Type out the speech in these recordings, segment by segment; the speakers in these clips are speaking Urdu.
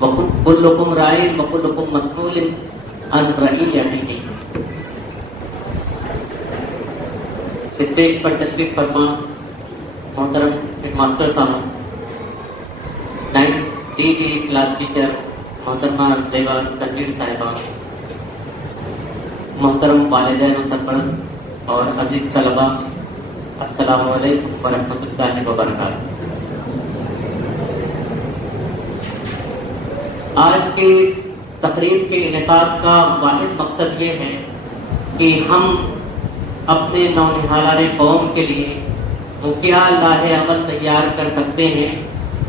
وَكُلُّكُمْ رَاعٍ وَكُلُّكُمْ مَسْئُولٌ عَنْ رَعِيَّتِهِ۔ اسٹیج پر تشریف فرما محترم ہیڈ ماسٹر صاحب، 9th D کلاس ٹیچر محترمہ زیبا تنویر صاحبہ، محترم والدین و سرپرست اور عزیز طلبہ، السلام علیکم ورحمۃ اللہ وبرکاتہ۔ آج کی اس تقریب کے انعقاد کا واحد مقصد یہ ہے کہ ہم اپنے نونہالان قوم کے لیے وہ کیا لاہ عمل تیار کر سکتے ہیں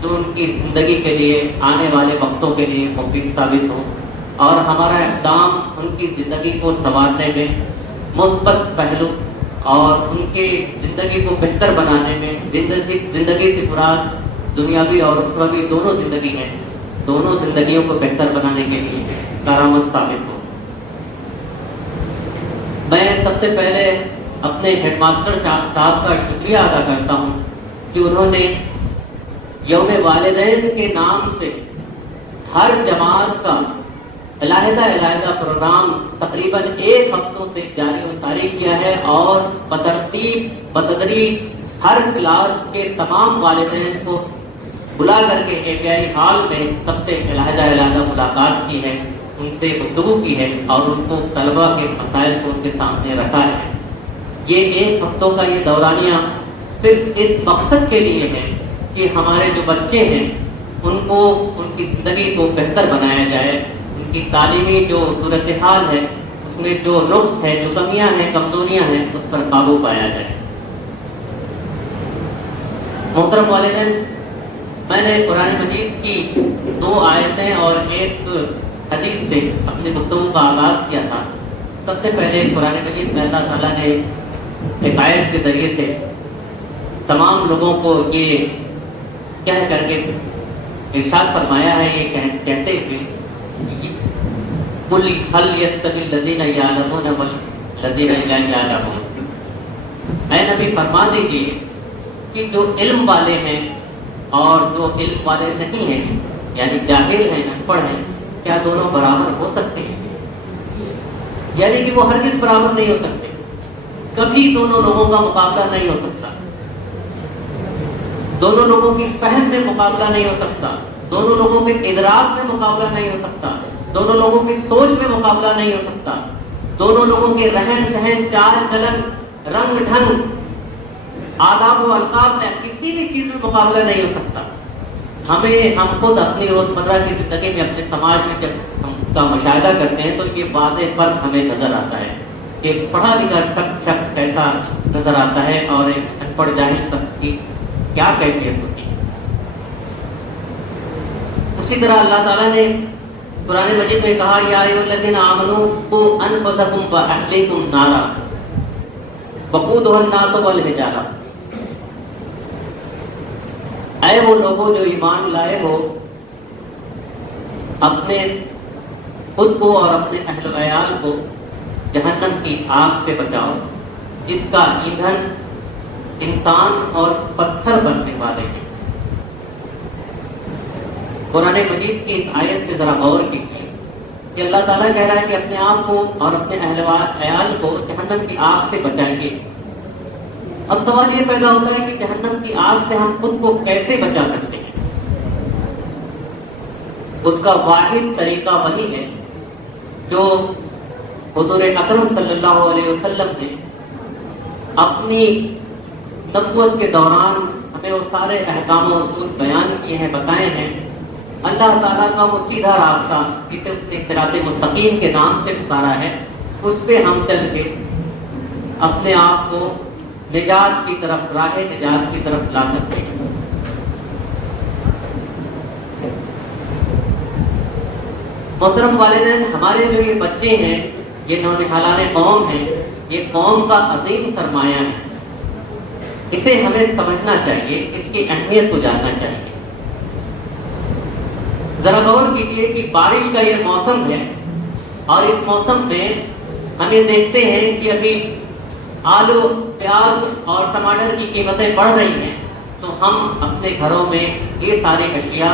جو ان کی زندگی کے لیے، آنے والے وقتوں کے لیے مفید ثابت ہو، اور ہمارا اقدام ان کی زندگی کو سنوارنے میں، مثبت پہلو اور ان کی زندگی کو بہتر بنانے میں، زندگی سے مراد دنیاوی اور اخروی دونوں زندگی ہیں، دونوں زندگیوں کو بہتر بنانے کے لیے کارآمد ثابت ہو۔ میں سب سے پہلے اپنے ہیڈ ماسٹر صاحب کا شکریہ ادا کرتا ہوں کہ انہوں نے یوم والدین کے نام سے ہر جماعت کا علیحدہ پروگرام تقریباً 1 ہفتوں سے جاری و ساری کیا ہے، اور بتدریج ہر کلاس کے تمام والدین کو بلا کر کے API ہال میں سب سے علیحدہ ملاقات کی ہے، ان سے گفتگو کی ہے، اور ان کو طلبہ کے مسائل کو ان کے سامنے رکھا ہے۔ یہ 1 ہفتوں کا یہ دورانیہ صرف اس مقصد کے لیے ہے کہ ہمارے جو بچے ہیں ان کو، ان کی زندگی کو بہتر بنایا جائے، ان کی تعلیمی جو صورتحال ہے اس میں جو نقص ہے، جو کمیاں ہیں، کمزوریاں ہیں، اس پر قابو پایا جائے۔ محترم والدین، میں نے قرآن مجید کی 2 آیتیں اور 1 حدیث سے اپنی گفتگو کا آغاز کیا تھا۔ سب سے پہلے قرآن مجید میں اللہ تعالیٰ نے ایک آیت کے ذریعے سے تمام لوگوں کو یہ کہہ کر کے ارشاد فرمایا ہے، یہ کہتے ہوئے قُلْ هَلْ يَسْتَوِي الَّذِينَ يَعْلَمُونَ وَالَّذِينَ لَا يَعْلَمُونَ۔ اے نبی فرما دیجیے کہ جو علم والے ہیں اور جو علم والے نہیں ہیں، یعنی جاہل ہیں، ان پڑھ ہیں، کیا دونوں برابر ہو سکتے ہیں؟ یعنی کہ وہ ہرگز برابر نہیں ہو سکتے، کبھی دونوں لوگوں کا مقابلہ نہیں ہو سکتا، دونوں لوگوں کی فہم میں مقابلہ نہیں ہو سکتا، دونوں لوگوں کے ادراک میں مقابلہ نہیں ہو سکتا، دونوں لوگوں کی سوچ میں مقابلہ نہیں ہو سکتا، دونوں لوگوں کے رہن سہن، چال چلن، رنگ ڈھنگ، آداب و القاب میں، کسی بھی چیز میں مقابلہ نہیں ہو سکتا۔ ہم خود اپنی روزمرہ کی زندگی میں، اپنے سماج میں جب ہم اس کا مشاہدہ کرتے ہیں تو یہ واضح فرق ہمیں نظر آتا ہے کہ پڑھا لکھا شخص کیسا نظر آتا ہے اور ایک ان پڑھ جاہل شخص کی کیا کیفیت ہوتی ہے۔ اسی طرح اللہ تعالیٰ نے قرآن مجید میں کہا، یا ایھا الذین آمنوا قوا انفسکم واہلیکم نارا وقودھا الناس والحجارہ۔ اے وہ لوگوں جو ایمان لائے ہو، اپنے خود کو اور اپنے اہل و عیال کو جہنم کی آگ سے بچاؤ جس کا ایندھن انسان اور پتھر بننے والے ہیں۔ قرآن مجید کی اس آیت سے ذرا غور کیجیے کہ اللہ تعالیٰ کہہ رہا ہے کہ اپنے آپ کو اور اپنے اہل و عیال کو جہنم کی آگ سے بچائیے۔ اب سوال یہ پیدا ہوتا ہے کہ جہنم کی آگ سے ہم خود کو کیسے بچا سکتے ہیں؟ اس کا واحد طریقہ وہی ہے جو حضور اکرم صلی اللہ علیہ وسلم نے اپنی نبوت کے دوران ہمیں وہ سارے احکام و اصول بیان کیے ہیں، بتائے ہیں۔ اللہ تعالیٰ کا وہ سیدھا راستہ جسے اس نے صراط مستقیم کے نام سے پکارا ہے، اس پہ ہم چل کے اپنے آپ کو نجات کی طرف، راہ نجات کی طرف لا سکتے ہیں۔ محترم والدین، ہمارے جو یہ بچے ہیں، یہ نونہالان قوم ہیں، یہ قوم کا عظیم سرمایہ ہے، اسے ہمیں سمجھنا چاہیے، اس کی اہمیت کو جاننا چاہیے۔ ذرا غور کیجیے کہ بارش کا یہ موسم ہے، اور اس موسم میں ہم یہ دیکھتے ہیں کہ ابھی آلو، پیاز اور ٹماٹر کی قیمتیں بڑھ رہی ہیں، تو ہم اپنے گھروں میں یہ ساری اشیاء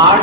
8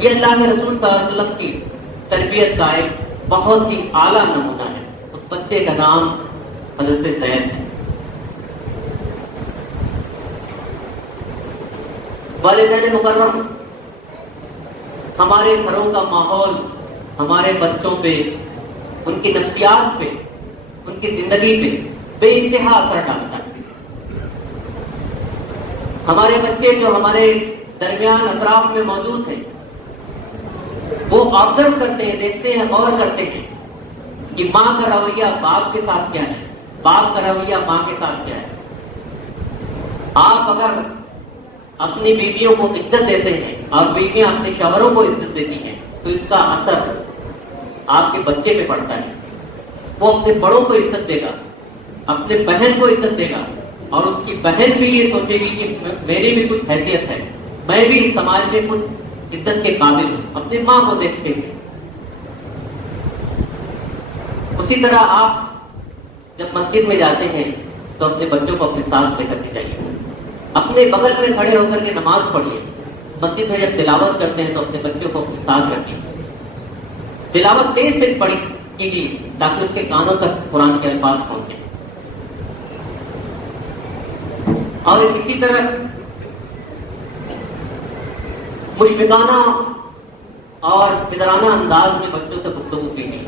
یہ اللہ کے رسول صلی اللہ علیہ وسلم کی تربیت کا ایک بہت ہی اعلیٰ نمونہ ہے. اس بچے کا نام حضرت زید ہے. والدین مکرم، ہمارے گھروں کا ماحول ہمارے بچوں پہ، ان کی نفسیات پہ، ان کی زندگی پہ بے انتہا اثر ڈالتا ہے. ہمارے بچے جو ہمارے درمیان اطراف میں موجود ہیں، وہ آبزرو کرتے ہیں، دیکھتے ہیں، غور کرتے ہیں کہ ماں کا رویہ باپ کے ساتھ کیا ہے، باپ کا رویہ ماں کے ساتھ کیا ہے. آپ اگر اپنی بیویوں کو عزت دیتے ہیں اور بیویاں اپنے شوہروں کو عزت دیتی ہیں تو اس کا اثر آپ کے بچے پہ پڑتا ہے. وہ اپنے بڑوں کو عزت دے گا، اپنے بہن کو عزت دے گا، اور اس کی بہن بھی یہ سوچے گی کہ میری بھی کچھ حیثیت ہے، میں بھی اس سماج میں کچھ عزت کے قابل ہوں، اپنی ماں کو دیکھتے ہیں. اسی طرح آپ جب مسجد میں جاتے ہیں تو اپنے بچوں کو اپنے ساتھ لے کر کے جائیے، اپنے بغل میں کھڑے ہو کر کے نماز پڑھیے. مسجد میں جب تلاوت کرتے ہیں تو اپنے بچوں کو اپنے ساتھ رکھیے. تلاوت تیز سے پڑھی کیجیے تاکہ اس کے کانوں تک قرآن کے الفاظ پہنچے. اور اسی طرح مشفقانہ اور فدرانہ انداز میں بچوں سے گفتگو کیجیے.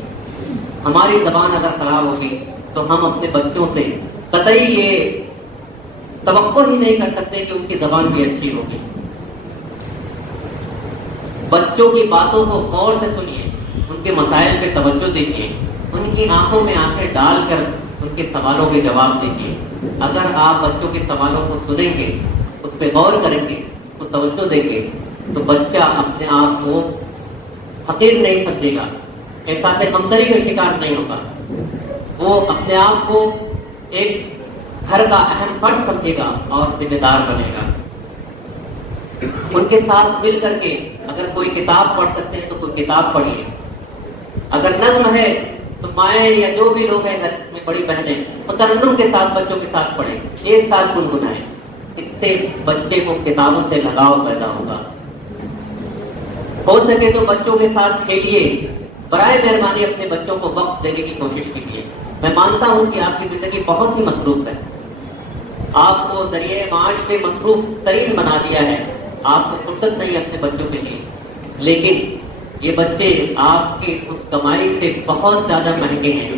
ہماری زبان اگر خراب ہوگی تو ہم اپنے بچوں سے قطعی یہ توقع ہی نہیں کر سکتے کہ ان کی زبان بھی اچھی ہوگی. بچوں کی باتوں کو غور سے سنیے، ان کے مسائل پہ توجہ دیجیے، ان کی آنکھوں میں آنکھیں ڈال کر ان کے سوالوں کے جواب دیجیے. اگر آپ بچوں کے سوالوں کو سنیں گے، اس پہ غور کریں گے، اس کو توجہ دیں گے، تو بچہ اپنے آپ کو حقیر نہیں سمجھے گا، احساس کمتری کا شکار نہیں ہوگا. وہ اپنے آپ کو ایک گھر کا اہم فرد سمجھے گا اور ذمہ دار بنے گا. ان کے ساتھ مل کر کے اگر کوئی کتاب پڑھ سکتے ہیں تو کوئی کتاب پڑھیے. اگر نظم ہے تو مائیں یا جو بھی لوگ ہیں گھر میں بڑی بہنیں وہ ترنم کے ساتھ بچوں کے ساتھ پڑھیں، ایک ساتھ گنگنائیں. اس سے بچے کو کتابوں سے لگاؤ پیدا ہوگا. ہو سکے تو بچوں کے ساتھ کھیلیے. برائے مہربانی اپنے بچوں کو وقت دینے کی کوشش کیجیے. میں مانتا ہوں کہ آپ کی زندگی بہت ہی مصروف ہے، آپ کو ذریعے معاش میں مصروف ترین بنا دیا ہے، آپ کو فرصت نہیں اپنے بچوں کے لیے. لیکن یہ بچے آپ کی اس کمائی سے بہت زیادہ مہنگے ہیں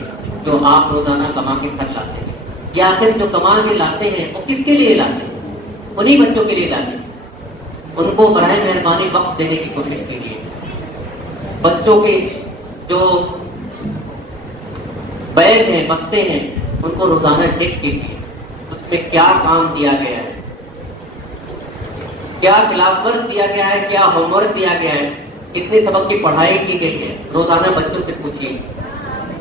جو آپ روزانہ کما کے گھر لاتے ہیں. یا آخر جو کما کے لاتے ہیں وہ کس کے لیے لاتے ہیں؟ انہی بچوں کے لیے لاتے ہیں. ان کو براہ مہربانی وقت دینے کی کوشش کیجیے. بچوں کے جو بیگ ہیں، بستے ہیں، ان کو روزانہ چیک کیجیے. اس میں کیا کام دیا گیا ہے، کیا کلاس ورک دیا گیا ہے، کیا ہوم ورک دیا گیا ہے، کتنے سبق کی پڑھائی کی گئی ہے. روزانہ بچوں سے پوچھیے.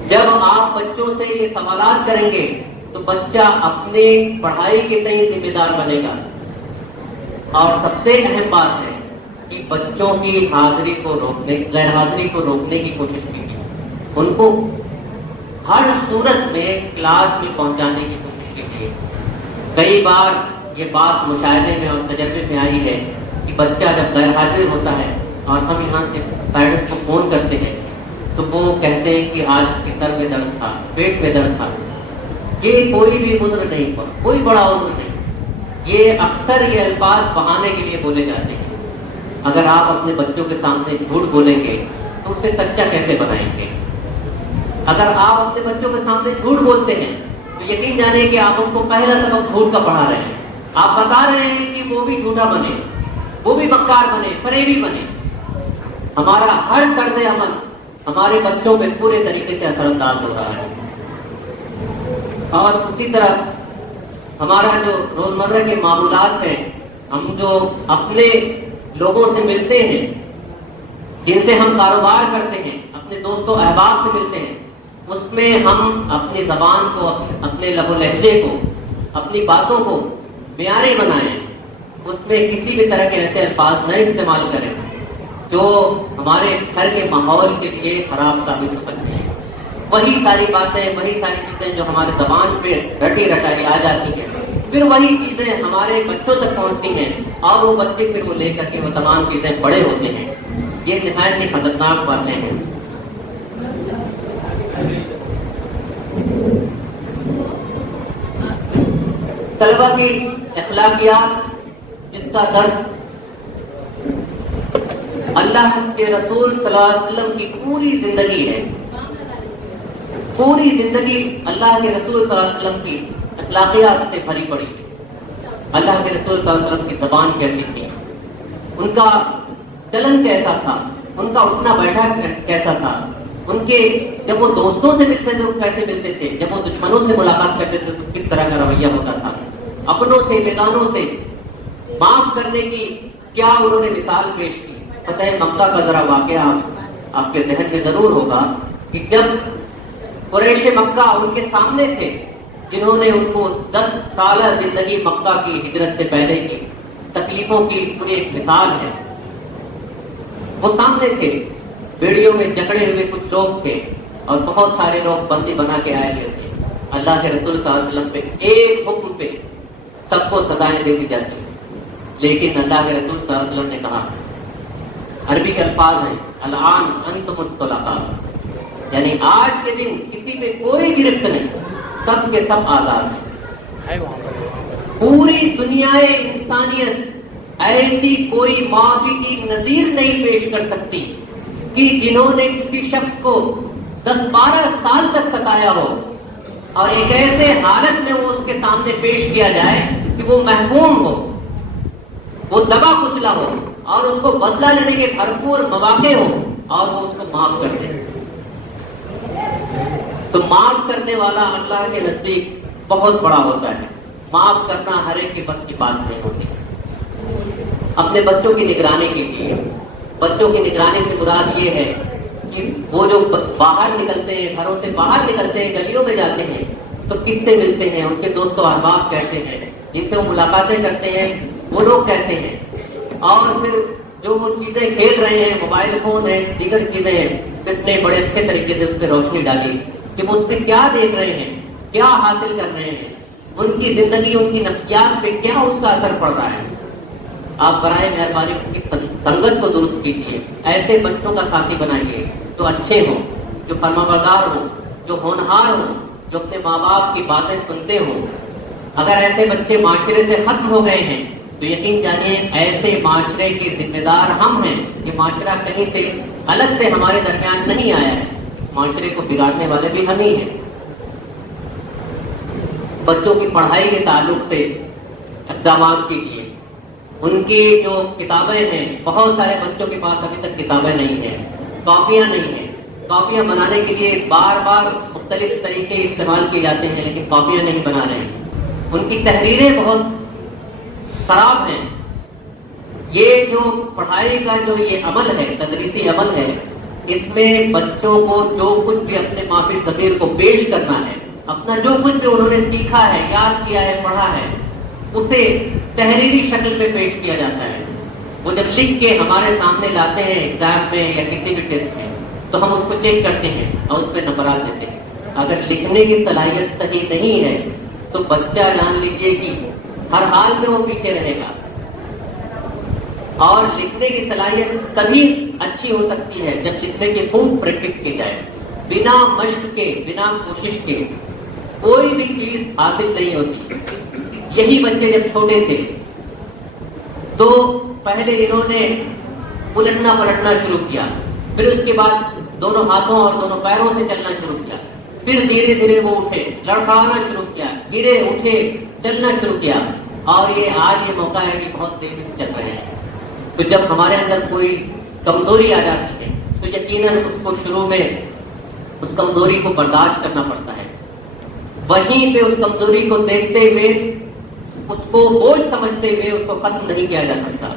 جب آپ بچوں سے یہ سوالات کریں گے تو بچہ اپنے پڑھائی کے تئیں ذمہ دار بنے گا. اور سب سے اہم بات ہے کہ بچوں کی حاضری کو روکنے، غیر حاضری کو روکنے کی کوشش کیجیے. ان کو ہر صورت میں کلاس میں پہنچانے کی کوشش کیجیے. کئی بار یہ بات مشاہدے میں اور تجربے میں آئی ہے کہ بچہ جب غیر حاضر ہوتا ہے اور ہم یہاں سے پیرنٹس کو فون کرتے ہیں تو وہ کہتے ہیں کہ آج اس کے سر میں درد تھا، پیٹ میں درد تھا. یہ کوئی بھی عذر نہیں ہوا، کوئی بڑا عذر نہیں. یہ اکثر یہ الفاظ بہانے کے لیے بولے جاتے ہیں. اگر آپ اپنے بچوں کے سامنے جھوٹ بولیں گے تو اسے سچا کیسے بنائیں گے؟ اگر آپ اپنے بچوں کے سامنے جھوٹ بولتے ہیں تو یقین جانیں کہ آپ اس کو پہلا سبق جھوٹ کا پڑھا رہے ہیں. آپ بتا رہے ہیں کہ وہ بھی جھوٹا بنے، وہ بھی مکار بنے، فریبی بنے. ہمارا ہر طرز عمل ہمارے بچوں پہ پورے طریقے سے اثر انداز ہو رہا ہے. اور اسی طرح ہمارا جو روزمرہ کے معمولات ہیں، ہم جو اپنے لوگوں سے ملتے ہیں، جن سے ہم کاروبار کرتے ہیں، اپنے دوستوں احباب سے ملتے ہیں، اس میں ہم اپنی زبان کو، اپنے لب و لہجے کو، اپنی باتوں کو معیاری بنائیں. اس میں کسی بھی طرح کے ایسے الفاظ نہ استعمال کریں جو ہمارے گھر کے ماحول کے لیے خراب ثابت ہو سکتے ہیں. وہی ساری باتیں، وہی ساری چیزیں جو ہمارے زبان پہ رٹی رٹائی آ جاتی ہیں، پھر وہی چیزیں ہمارے بچوں تک پہنچتی ہیں اور وہ بچے پھر وہ لے کر کے وہ تمام چیزیں بڑے ہوتے ہیں. یہ نہایت ہی خطرناک باتیں ہیں۔ طلبا کی اخلاقیات جس کا درس اللہ کے رسول صلی اللہ علیہ وسلم کی پوری زندگی ہے، پوری زندگی اللہ کے رسول صلی اللہ علیہ وسلم کی اخلاقیات سے بھری پڑی ہے۔ اللہ کے رسول صلی اللہ علیہ وسلم کی زبان کیسی تھی، ان کا چلن کیسا تھا، ان کا اٹھنا بیٹھا کیسا تھا، ان کے جب وہ دوستوں سے ملتے تھے وہ کیسے ملتے تھے، جب وہ دشمنوں سے ملاقات کرتے تھے تو کس طرح کا رویہ ہوتا تھا، اپنوں سے بیگانوں سے معاف کرنے کی کیا انہوں نے مثال پیش کی۔ فتح مکہ کا ذرا واقعہ آپ کے ذہن میں ضرور ہوگا کہ جب قریش مکہ ان کے سامنے تھے، جنہوں نے ان کو 10 سالہ زندگی مکہ کی ہجرت سے پہلے کی تکلیفوں کی پوری ایک مثال ہے، وہ سامنے تھے، بیڑیوں میں جکڑے ہوئے کچھ لوگ تھے اور بہت سارے لوگ بندی بنا کے آئے ہوئے تھے۔ اللہ کے رسول صلی اللہ علیہ وسلم پہ ایک حکم پہ سب کو سزائیں دے دی جاتی، لیکن اللہ کے رسول صلی اللہ علیہ وسلم نے کہا، عربی کے الفاظ ہیں الآن انتم الطلقاء، یعنی آج کے دن کسی پہ کوئی گرفت نہیں، سب کے سب آزاد ہیں۔ پوری دنیا انسانیت ایسی کوئی معافی کی نظیر نہیں پیش کر سکتی کہ جنہوں نے کسی شخص کو 10-12 سال تک ستایا ہو اور ایک ایسے حالت میں وہ اس کے سامنے پیش کیا جائے کہ وہ محکوم ہو، وہ دبا کچلا ہو اور اس کو بدلہ لینے کے بھرپور مواقع ہو اور وہ اس کو معاف کر دے، تو معاف کرنے والا اللہ کے نزدیک بہت بڑا ہوتا ہے۔ معاف کرنا ہر ایک کے بس کی بات نہیں ہوتی۔ اپنے بچوں کی نگرانی کیجیے۔ بچوں کی نگرانی سے مراد یہ ہے کہ وہ جو باہر نکلتے ہیں، گھروں سے باہر نکلتے ہیں، گلیوں میں جاتے ہیں تو کس سے ملتے ہیں، ان کے دوست و احباب کیسے ہیں، جن سے وہ ملاقاتیں کرتے ہیں وہ لوگ کیسے ہیں، اور پھر جو وہ چیزیں کھیل رہے ہیں، موبائل فون ہے، دیگر چیزیں ہیں، اس نے بڑے اچھے طریقے سے اس پہ روشنی ڈالی کہ وہ اس پہ کیا دیکھ رہے ہیں، کیا حاصل کر رہے ہیں، ان کی زندگی، ان کی نفسیات پہ کیا اس کا اثر پڑ رہا ہے۔ آپ برائے مہربانی ان کی سنگت کو درست کیجیے، ایسے بچوں کا ساتھی بنائیے جو اچھے ہوں، جو فرمانبردار ہوں، جو ہونہار ہوں، جو اپنے ماں باپ کی باتیں سنتے ہوں۔ اگر ایسے بچے معاشرے سے ختم ہو گئے ہیں تو یقین جانیے ایسے معاشرے کے ذمہ دار ہم ہیں۔ یہ معاشرہ کہیں سے الگ سے ہمارے درمیان نہیں آیا ہے، اس معاشرے کو بگاڑنے والے بھی ہم ہی ہیں۔ بچوں کی پڑھائی کے تعلق سے اقدامات کیجیے۔ ان کی جو کتابیں ہیں، بہت سارے بچوں کے پاس ابھی تک کتابیں نہیں ہیں، کاپیاں نہیں ہیں۔ کاپیاں بنانے کے لیے بار بار مختلف طریقے استعمال کیے جاتے ہیں لیکن کاپیاں نہیں بنا رہے ہیں۔ ان کی تحریریں بہت خراب ہیں۔ یہ جو پڑھائی کا جو یہ عمل ہے، تدریسی عمل ہے، اس میں بچوں کو جو کچھ بھی اپنے مافی ضمیر کو پیش کرنا ہے، اپنا جو کچھ بھی انہوں نے سیکھا ہے، یاد کیا ہے، پڑھا ہے، اسے تحریری شکل میں پیش کیا جاتا ہے۔ وہ جب لکھ کے ہمارے سامنے لاتے ہیں ایگزام میں یا کسی بھی ٹیسٹ میں تو ہم اس کو چیک کرتے ہیں اور اس پہ نمبرات دیتے ہیں۔ اگر لکھنے کی صلاحیت صحیح نہیں ہے تو بچہ جان لیجیے کہ ہر حال میں وہ پیچھے رہے گا۔ اور لکھنے کی صلاحیت تبھی اچھی ہو سکتی ہے جب لکھنے کی خوب پریکٹس کی جائے۔ بنا مشق کے، بنا کوشش کے کوئی بھی چیز حاصل نہیں ہوتی۔ یہی بچے جب چھوٹے تھے تو پہلے انہوں نے الٹنا پلٹنا شروع کیا، پھر اس کے بعد دونوں ہاتھوں اور دونوں پیروں سے چلنا شروع کیا، پھر دھیرے دھیرے وہ اٹھے، لڑکھڑانا شروع کیا، گرے، اٹھے، چلنا شروع کیا، اور یہ آج یہ موقع ہے کہ بہت تیزی سے چل رہے ہیں۔ تو جب ہمارے اندر کوئی کمزوری آ جاتی ہے تو یقیناً اس کو شروع میں اس کمزوری کو برداشت کرنا پڑتا ہے۔ وہیں پہ اس کمزوری کو دیکھتے ہوئے، اس کو بوجھ سمجھتے ہوئے اس کو ختم نہیں کیا جا سکتا۔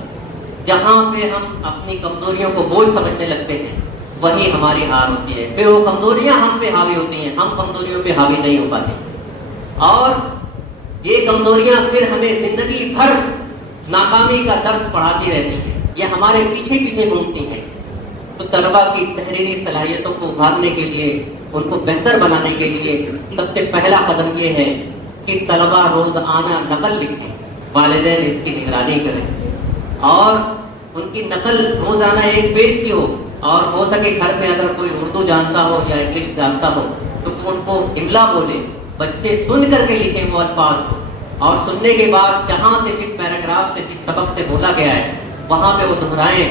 جہاں پہ ہم اپنی کمزوریوں کو بوجھ سمجھنے لگتے ہیں وہیں ہماری ہار ہوتی ہے، پھر وہ کمزوریاں ہم پہ حاوی ہوتی ہیں، ہم کمزوریوں پہ حاوی نہیں ہو پاتے، اور یہ کمزوریاں پھر ہمیں زندگی بھر ناکامی کا درس پڑھاتی رہتی ہیں، یہ ہمارے پیچھے پیچھے گھومتی ہیں۔ تو طلبا کی تحریری صلاحیتوں کو ابھارنے کے لیے، ان کو بہتر بنانے کے لیے سب سے پہلا قدم یہ ہے کہ طلبا روزانہ نقل لکھیں، والدین اس کی نگرانی کریں، اور ان کی نقل روزانہ ایک پیج کی ہو، اور ہو سکے گھر میں اگر کوئی اردو جانتا ہو یا انگلش جانتا ہو تو ان کو املا بولے، بچے سن کر کے لکھیں وہ الفاظ کو، اور سننے کے بعد جہاں سے جس پیراگراف سے جس سبق سے بولا گیا ہے وہاں پہ وہ دہرائیں،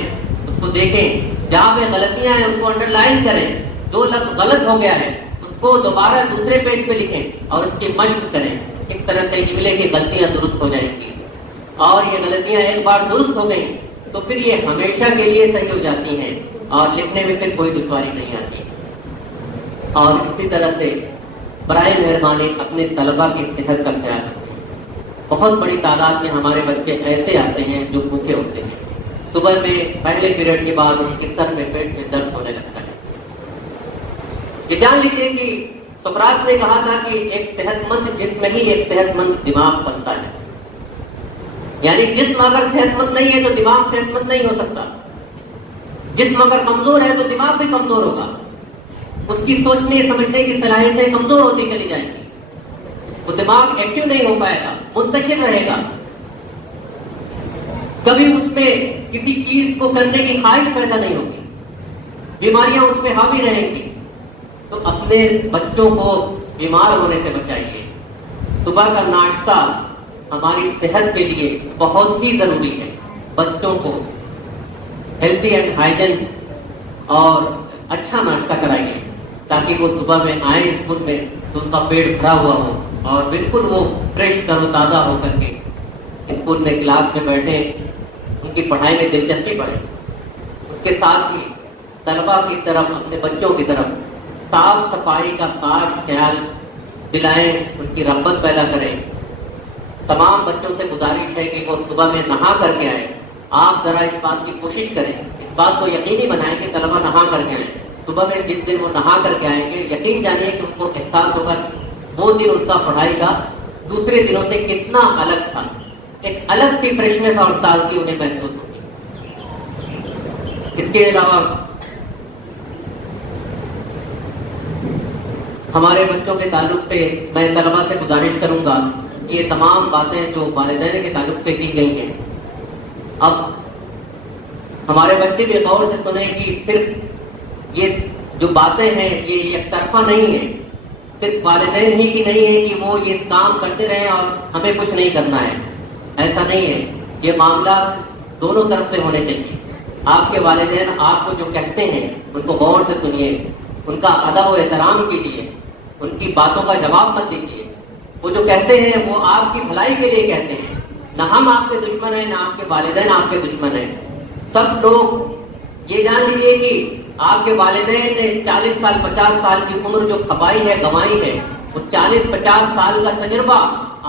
اس کو دیکھیں، جہاں پہ غلطیاں ہیں اس کو انڈر لائن کریں، جو لفظ غلط ہو گیا ہے اس کو دوبارہ دوسرے پیج پہ لکھیں اور اس کی مشق کریں۔ اس طرح سے املے کی غلطیاں درست ہو جائیں گی، اور یہ غلطیاں ایک بار درست ہو گئیں تو پھر یہ ہمیشہ کے لیے صحیح ہو جاتی ہیں اور لکھنے میں پھر کوئی دشواری نہیں آتی۔ اور اسی طرح سے برائے مہربانی اپنے طلباء کی صحت کا خیال رکھیں۔ بہت بڑی تعداد میں ہمارے بچے ایسے آتے ہیں جو بھوکے ہوتے ہیں، صبح میں پہلے پیریڈ کے بعد ان کے سر میں پیٹ میں درد ہونے لگتا ہے۔ یہ جان لیجیے کہ سقراط نے کہا تھا کہ ایک صحت مند جسم ہی ایک صحت مند دماغ بنتا ہے، یعنی جسم اگر صحت مند نہیں ہے تو دماغ صحت مند نہیں ہو سکتا، جسم اگر کمزور ہے تو دماغ بھی کمزور ہوگا، اس کی سوچنے سمجھنے کی صلاحیتیں کمزور ہوتی چلی جائیں گی، وہ دماغ ایکٹیو نہیں ہو پائے گا، منتشر رہے گا، کبھی اس میں کسی چیز کو کرنے کی خواہش پیدا نہیں ہوگی، بیماریاں اس میں حاوی رہیں گی۔ تو اپنے بچوں کو بیمار ہونے سے بچائیے۔ صبح کا ناشتہ ہماری صحت کے لیے بہت ہی ضروری ہے، بچوں کو ہیلتھی اینڈ ہائیجین اور اچھا ناشتہ کرائیے تاکہ وہ صبح میں آئیں اسکول میں تو ان کا پیٹ بھرا ہوا ہو اور بالکل وہ فریش تر و تازہ ہو کر کے اسکول میں کلاس میں بیٹھے، ان کی پڑھائی میں دلچسپی بڑھے۔ اس کے ساتھ ہی طلباء کی طرف، اپنے بچوں کی طرف صاف صفائی کا خاص خیال دلائیں، ان کی رغبت پیدا کریں۔ تمام بچوں سے گزارش ہے کہ وہ صبح میں نہا کر کے آئیں۔ آپ ذرا اس بات کی کوشش کریں، اس بات کو یقینی بنائیں کہ طلباء نہا کر کے آئیں۔ صبح میں جس دن وہ نہا کر کے آئیں گے، یقین جانیے کہ ان کو احساس ہوگا وہ دن ان کا پڑھائی کا دوسرے دنوں سے کتنا الگ تھا، ایک الگ سی فریشنس اور تازگی انہیں محسوس ہوگی۔ اس کے علاوہ ہمارے بچوں کے تعلق سے میں طلباء سے گزارش کروں گا کہ یہ تمام باتیں جو والدین کے تعلق سے کی گئی ہیں، اب ہمارے بچے بھی غور سے سنیں کہ صرف یہ جو باتیں ہیں یہ ایک طرفہ نہیں ہے، صرف والدین ہی کی نہیں ہے کہ وہ یہ کام کرتے رہیں اور ہمیں کچھ نہیں کرنا ہے، ایسا نہیں ہے۔ یہ معاملہ دونوں طرف سے ہونے چاہیے۔ آپ کے والدین آپ کو جو کہتے ہیں ان کو غور سے سنیے، ان کا ادب و احترام کیجیے، ان کی باتوں کا جواب مت دیجیے۔ وہ جو کہتے ہیں وہ آپ کی بھلائی کے لیے کہتے ہیں، نہ ہم آپ کے دشمن ہیں، نہ آپ کے والدین آپ کے دشمن ہیں۔ سب لوگ یہ جان لیجیے کہ آپ کے والدین نے 40 سال 50 سال کی عمر جو کھپائی ہے، گنوائی ہے، وہ 40-50 سال کا تجربہ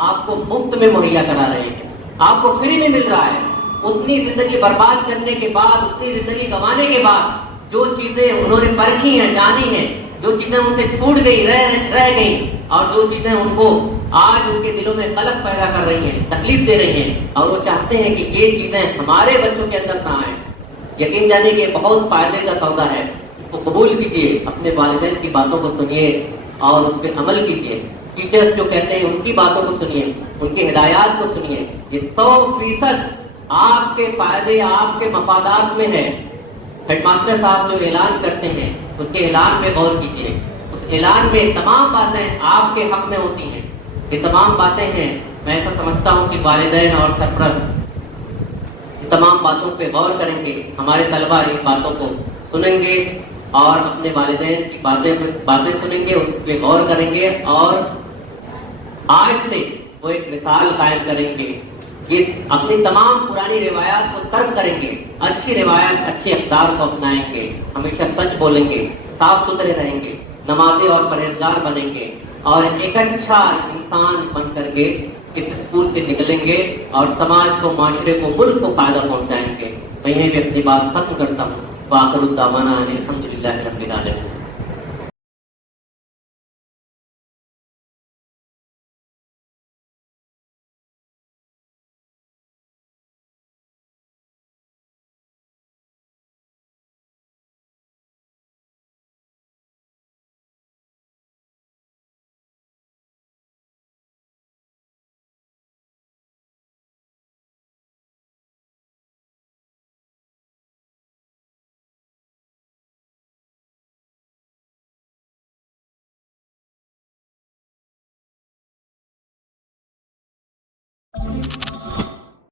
آپ کو مفت میں مہیا کرا رہے ہیں، آپ کو فری میں مل رہا ہے۔ اتنی زندگی برباد کرنے کے بعد، اتنی زندگی گنوانے کے بعد جو چیزیں انہوں نے پرکھی ہیں، جانی ہیں، جو چیزیں ان سے چھوٹ گئی، رہ گئی، اور جو چیزیں ان کو آج ان کے دلوں میں قلق پیدا کر رہی ہیں، تکلیف دے رہی ہیں، اور وہ چاہتے ہیں کہ یہ چیزیں ہمارے بچوں کے اندر نہ آئیں، یقین جانے کہ بہت فائدے کا سودا ہے۔ تو قبول کیجیے، اپنے والدین کی باتوں کو سنیے اور اس پہ عمل کیجیے۔ ٹیچرز جو کہتے ہیں ان کی باتوں کو سنیے، ان کی ہدایات کو سنیے، یہ 100% آپ کے فائدے، آپ کے مفادات میں ہے۔ ہیڈ ماسٹر صاحب جو اعلان کرتے ہیں ان کے اعلان پہ غور کیجیے، اس اعلان میں تمام باتیں آپ کے حق میں ہوتی ہیں، یہ تمام باتیں ہیں۔ میں ایسا سمجھتا ہوں کہ والدین اور سرپرست تمام باتوں پہ غور کریں گے، ہمارے طلباء ان باتوں کو سنیں گے اور اپنے والدین کی باتیں سنیں گے، ان پہ غور کریں گے، اور آج سے وہ ایک مثال قائم کریں گے، یہ اپنی تمام پرانی روایات کو ترک کریں گے، اچھی روایات، اچھے اقدار کو اپنائیں گے، ہمیشہ سچ بولیں گے، صاف ستھرے رہیں گے، نمازی اور پرہیزگار بنیں گے، اور ایک اچھا انسان بن کر کے اس اسکول سے نکلیں گے اور سماج کو، معاشرے کو، ملک کو فائدہ پہنچائیں گے۔ میں بھی اپنی بات ختم کرتا ہوں۔ وآخر الدعوانا ان الحمد للہ رب العالمین۔